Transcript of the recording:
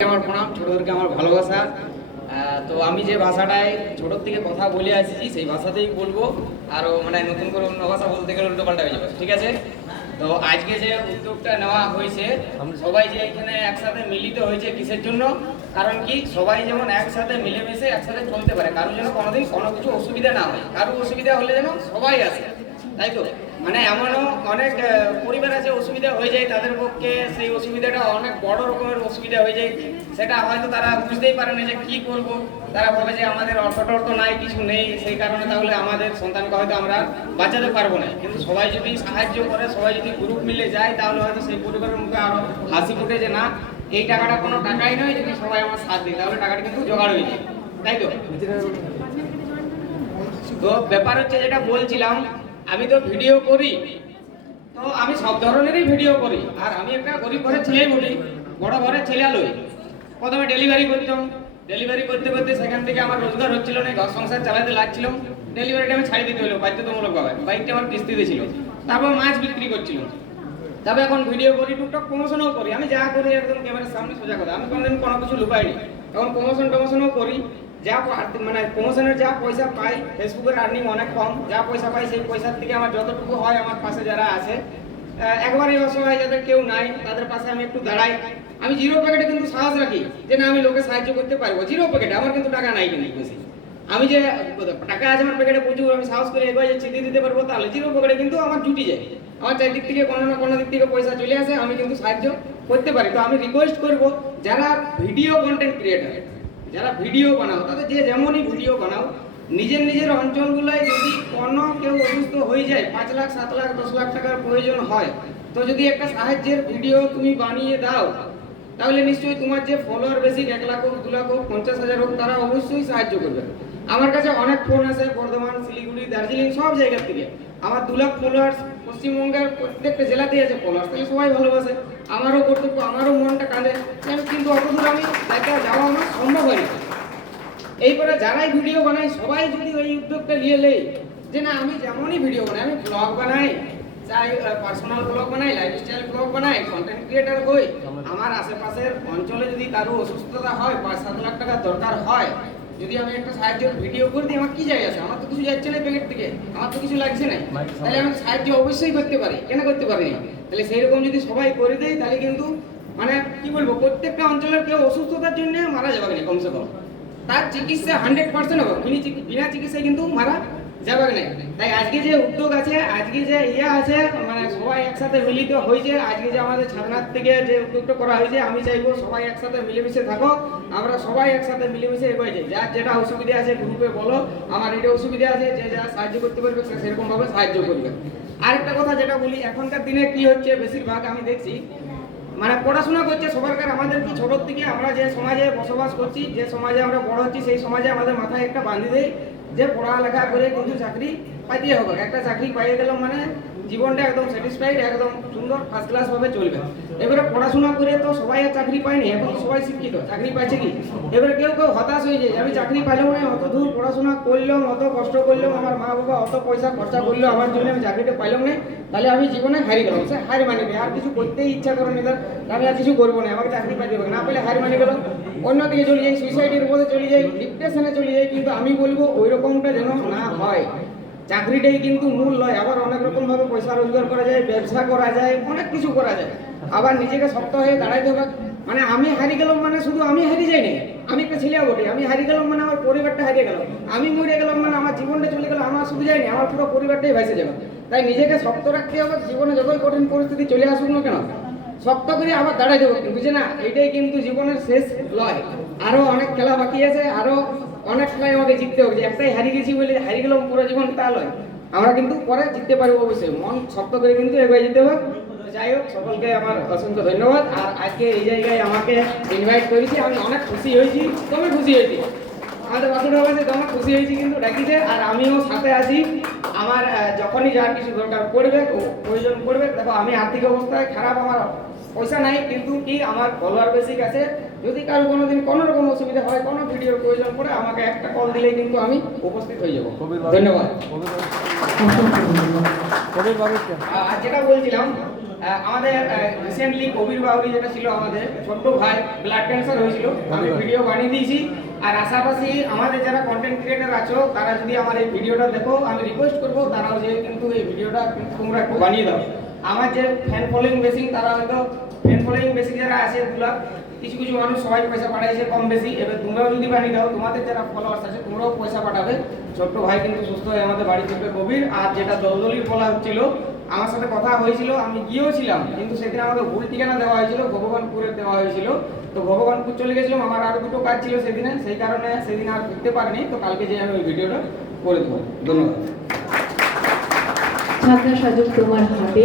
আমার প্রণাম, ছোটদেরকে আমার ভালোবাসা। তো আমি যে ভাষাটায় ছোটোর থেকে কথা বলে আসছি, সেই ভাষাতেই বলব। আরও মানে নতুন করে অন্য ভাষা বলতে গেলে উল্টো পাল্টা হয়ে যাবে, ঠিক আছে? তো আজকে যে উদ্যোগটা নেওয়া হয়েছে, সবাই যে এখানে একসাথে মিলিত হয়েছে কিসের জন্য? কারণ কি, সবাই যেমন একসাথে মিলেমিশে একসাথে চলতে পারে কারোর যেন কোনোদিন কোনো কিছু অসুবিধা না হয়। কারও অসুবিধা হলে যেন সবাই আসে। তাই তো? মানে এমনও অনেক পরিবার আছে অসুবিধা হয়ে যায় তাদের পক্ষে, সেই অসুবিধাটা অনেক বড় রকমের অসুবিধা হয়ে যায়। সেটা হয়তো তারা বুঝতেই পারে না যে কি করব। তারা ভাবে যে আমাদের অর্থ টর্থ নাই, কিছু নেই, সেই কারণে তাহলে আমাদের সন্তানকে হয়তো আমরা বাঁচাতে পারব না। কিন্তু সবাই যদি সাহায্য করে, সবাই যদি গ্রুপ মিলে যায়, তাহলে হয়তো সেই পরিবারের মুখে আরও হাসি ফুটে যে, না, এই টাকাটা কোনো টাকাই নয় যদি সবাই আমার সাথ দিই তাহলে টাকাটা কিন্তু জোগাড় হয়ে যায়। তাই তো? তো ব্যাপার হচ্ছে যেটা বলছিলাম আমি তো ভিডিও করি। তো আমি সব ধরনেরই ভিডিও করি। আর আমি একটা গরিব ঘরের ছেলে বলি, বড় ঘরের ছেলে লই প্রথমে ডেলিভারি করতাম। ডেলিভারি করতে করতে সেখান থেকে আমার রোজগার হচ্ছিল না, ঘর সংসার চালাতে লাগছিল। ডেলিভারিটা আমি ছাড়িয়ে দিতে হলো, বাধ্যতামূলকভাবে। বাইকটা আমার কিস্তিতে ছিল। তারপর মাছ বিক্রি করছিল। তবে এখন ভিডিও করি, টুকটাক প্রমোশনও করি। আমি যা করি একদম ক্যামেরার সামনে সোজা কথা। আমি কোনোদিন কোনো কিছু লুকাইনি। এখন প্রমোশন টমোশনও করি। যা মানে প্রমোশনের যা পয়সা পাই ফেসবুকের আর্নিং অনেক কম। যা পয়সা পাই সেই পয়সার থেকে আমার যতটুকু হয় আমার পাশে যারা আছে। একবারে অসহায় যাদের কেউ নাই, তাদের পাশে আমি একটু দাঁড়াই। আমি জিরো প্যাকেটে কিন্তু সাহস রাখি যে না, আমি লোকে সাহায্য করতে পারব। জিরো প্যাকেটে আমার কিন্তু টাকা নাই কিন্তু বেশি। আমি যে টাকা আছে আমার প্যাকেটে প্রচুর, আমি সাহস করে এগিয়ে যাচ্ছি, দিয়ে দিতে পারব তাহলে জিরো পকেটে কিন্তু আমার জুটি যায়। আমার চারিদিক থেকে কোনো না কোনো দিক থেকে পয়সা চলে আসে, আমি কিন্তু সাহায্য করতে পারি। তো আমি রিকোয়েস্ট করব, যারা ভিডিও কন্টেন্ট ক্রিয়েটার যারা ভিডিও বানাও, তাদের যে যেমনই ভিডিও বানাও, নিজের নিজের অঞ্চলগুলোয় যদি কোনো কেউ অসুস্থ হয়ে যায়, পাঁচ লাখ, সাত লাখ, দশ লাখ টাকার প্রয়োজন হয়, তো যদি একটা সাহায্যের ভিডিও তুমি বানিয়ে দাও, তাহলে নিশ্চয়ই তোমার যে ফলোয়ার বেশি, এক লাখ হোক, দু লাখ হোক, পঞ্চাশ হাজার হোক, তারা অবশ্যই সাহায্য করবে। আমার কাছে অনেক ফোন আছে, বর্ধমান, শিলিগুড়ি, দার্জিলিং, সব জায়গা থেকে। আমার দু লাখ ফলোয়ার্স পশ্চিমবঙ্গের প্রত্যেকটা জেলাতেই আছে ফলোয়ার্স তাহলে সবাই ভালোবাসে। আমারও কর্তব্য, আমারও মনটা কাঁদে। আমি কিন্তু অতদূর আমি দেখা যাওয়া আমার সম্ভব হয় না এইবারে যারাই ভিডিও বানাই সবাই যদি ওই উদ্যোগটা নিয়ে নেই যে না, আমি যেমনই ভিডিও বানাই, আমি ব্লগ বানাই, চাই পার্সোনাল ব্লগ বানাই লাইফস্টাইল ব্লগ বানাই কন্টেন্ট ক্রিয়েটার হই, আমার আশেপাশের অঞ্চলে যদি কারও অসুস্থতা হয় পাঁচ সাত লাখ টাকার দরকার হয় যদি আমি একটা সাহায্যের ভিডিও করে দিই আমার কি যায় আছে? আমার তো কিছু যাচ্ছে না প্যাকেট থেকে। আমার তো কিছু লাগছে না। তাহলে আমি সাহায্য অবশ্যই করতে পারি। কেন করতে পারি না? তাহলে সেই রকম যদি সবাই করে দেয় তাহলে কিন্তু মানে কি বলব প্রত্যেকটা অঞ্চলের কেউ অসুস্থতার জন্য মারা যাবে না কমসে কম। তার চিকিৎসা হান্ড্রেড পার্সেন্ট হবে। বিনা চিকিৎসায় কিন্তু মারা যাবে না? তাই আজকে যে উদ্যোগ আছে, আজকে যে ইয়ে আছে মানে সবাই একসাথে মিলিত হয়েছে আজকে যে আমাদের ছাড়নার থেকে যে উদ্যোগটা করা হয়েছে, আমি চাইব সবাই একসাথে মিলেমিশে থাকো, আমরা সবাই একসাথে মিলেমিশে এগোয় যাই। যার যেটা অসুবিধা আছে গ্রুপে বলো, আমার এটা অসুবিধা আছে, যে যা সাহায্য করতে পারবে, সে সেরকম ভাবে সাহায্য করবে। আরেকটা কথা যেটা বলি, এখনকার দিনে কি হচ্ছে, বেশিরভাগ আমি দেখছি মানে পড়াশোনা করছে সবারকার, আমাদের কি ছোটোর থেকে আমরা যে সমাজে বসবাস করছি, যে সমাজে আমরা বড় হচ্ছি, সেই সমাজে আমাদের মাথায় একটা বাঁধি দেয় যে পড়ালেখা করে কিন্তু চাকরি পাইতে হবে। একটা চাকরি পাইয়ে গেলাম মানে জীবনটা একদম স্যাটিসফাইড একদম সুন্দর ফার্স্ট ক্লাস ভাবে চলবে। এবারে পড়াশোনা করে তো সবাই আর চাকরি পায়নি, এখন সবাই শিক্ষিত। চাকরি পাইছে কি? এবারে কেউ কেউ হতাশ হয়ে যায়, আমি চাকরি পাইলাম না, অত দূর পড়াশোনা করলাম অত কষ্ট করলাম আমার মা বাবা অত পয়সা খরচা করল আমার জন্য আমি চাকরিটা পাইলাম না, তাহলে আমি জীবনে হারি গেলাম। সে হার মানি নেই আর কিছু করতেই ইচ্ছা করে না আমি আর কিছু করব না, আমাকে চাকরি পাইতে হবে না। পেলে হার মানি গেল অন্যদিকে চলে যাই সুইসাইডের উপরে চলে যাই ডিপ্রেশনে চলে যাই, কিন্তু আমি বলব ওই রকমটা যেন না হয়। চাকরিটাই কিন্তু মূল নয়, আবার অনেক রকম ভাবে পয়সা রোজগার করা যায়, ব্যবসা করা যায়, অনেক কিছু করা যায়। আবার নিজেকে শক্ত হয়ে দাঁড়াইতে হবে। মানে আমি হারিয়ে গেলাম মানে শুধু আমি হারিয়ে যাইনি, আমি একটা ছেলে বটে। আমি হারিয়ে গেলাম মানে আমার পরিবারটা হারিয়ে গেল আমি মরে গেলাম মানে আমার জীবনটা চলে গেল, আমার শুধু যায়নি, আমার পুরো পরিবারটাই ভেসে যাবে। তাই নিজেকে শক্ত রাখতে হবে, জীবনে যতই কঠিন পরিস্থিতি চলে আসুক না কেন, শক্ত করে আবার দাঁড়াই দেবো বুঝে না এটাই কিন্তু জীবনের শেষ লয়। আরও অনেক খেলা বাকি আছে, আরও অনেক সময় আমাকে জিততে হবে যে একটাই হারিয়ে গেছি বলে হারিয়ে গেলাম পুরো জীবন, তা লয় আমরা কিন্তু পরে জিততে পারব অবশ্যই। মন শক্ত করে কিন্তু এগিয়ে যেতে হবে। যাই হোক, সকলকে আমার অসংখ্য ধন্যবাদ। আর আজকে এই জায়গায় আমাকে ইনভাইট করেছি। আমি অনেক খুশি হয়েছি। তুমি খুশি হয়েছি। আমাদের বাসুটা হয়েছে তো আমার খুশি হয়েছি কিন্তু ডাকিছে। আর আমিও সাথে আছি। আমার যখনই যার কিছু দরকার পড়বে প্রয়োজন পড়বে। দেখো, আমি আর্থিক অবস্থায় খারাপ, আমার পয়সা নাই। কিন্তু কি আমার ফলোয়ার বেসিক আছে? যদি কারও কোনোদিন কোনো রকম অসুবিধা হয় কোনো ভিডিওর প্রয়োজন পড়ে আমাকে একটা কল দিলেই কিন্তু আমি উপস্থিত হয়ে যাব। ধন্যবাদ। আর যেটা বলছিলাম আমাদের রিসেন্টলি কবির বাউরি যেটা ছিল আমাদের ছোট্ট ভাই ব্লাড ক্যান্সার হয়েছিল আমি ভিডিও বানিয়ে দিয়েছি। আর আশাপাশি আমাদের যারা কন্টেন্ট ক্রিয়েটার আছো তারা যদি আমার এই ভিডিওটা দেখো আমি রিকোয়েস্ট করব তারাও যে কিন্তু এই ভিডিওটা কিন্তু তোমরা একটু বানিয়ে দাও। আমার যে ফ্যান ফলোয়িং বেশি তারা হয়তো ফ্যান ফলোয়িং বেশি যারা আছে এগুলা কিছু কিছু মানুষ সবাই পয়সা পাঠাইছে কম বেশি। এবার তোমরাও যদি বানিয়ে দাও, তোমাদের যারা ফলোয়ার্স আছে, তোমরাও পয়সা পাঠাবে। ছোট্ট ভাই কিন্তু সুস্থ হয়ে আমাদের বাড়ি থেকে গভীর। আর যেটা দলদলির বলা হচ্ছিল, আমার সাথে কথা হয়েছিল, আমি গিয়েও ছিলাম, কিন্তু সেদিন আমাকে ভুল ঠিকানা দেওয়া হয়েছিল ভগবানপুরে দেওয়া হয়েছিল। তো ভগবানপুর চলে গেছিলাম, আমার আরও দুটো কাজ ছিল সেদিনে, সেই কারণে সেদিন আর ফিরতে পারিনি। তো কালকে যে আমি ওই ভিডিওটা করে দেবো। ধন্যবাদ। ছাত্রা সাজক তোমার হাতে।